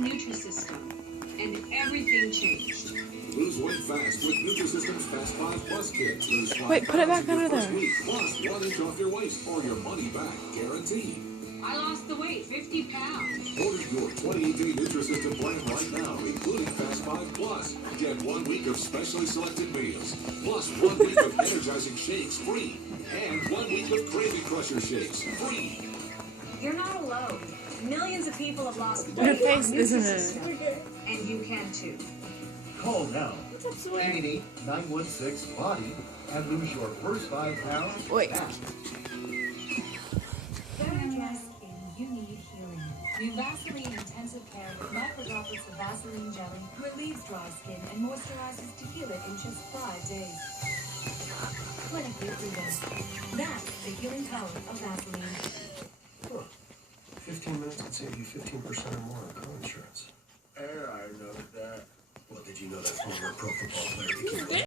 Nutrisystem, and everything changed. Lose weight fast with Nutrisystem's Fast 5 Plus Kit. Lose 5 Wait, put it back pounds in your under first there. week, plus 1 inch off your waist or your money back guaranteed. I lost the weight, 50 pounds. Order your 28-day Nutrisystem plan right now, including Fast 5 Plus. Get 1 week of specially selected meals, plus 1 week of energizing shakes free, and 1 week of Craving Crusher shakes free. You're not alone. Millions of people have lost weight. Her face on isn't Nutrisystem, and you can too. Call now. 888-916-BODY and lose your first 5 pounds Wait. fast. Better dry skin, you need healing. New Vaseline Intensive Care with microdroplets of Vaseline jelly relieves dry skin and moisturizes to heal it in just 5 days. Clinically proven. That's the healing power of Vaseline. 15 minutes could save you 15% or more on car insurance. I know that. Well, did you know that former pro football player became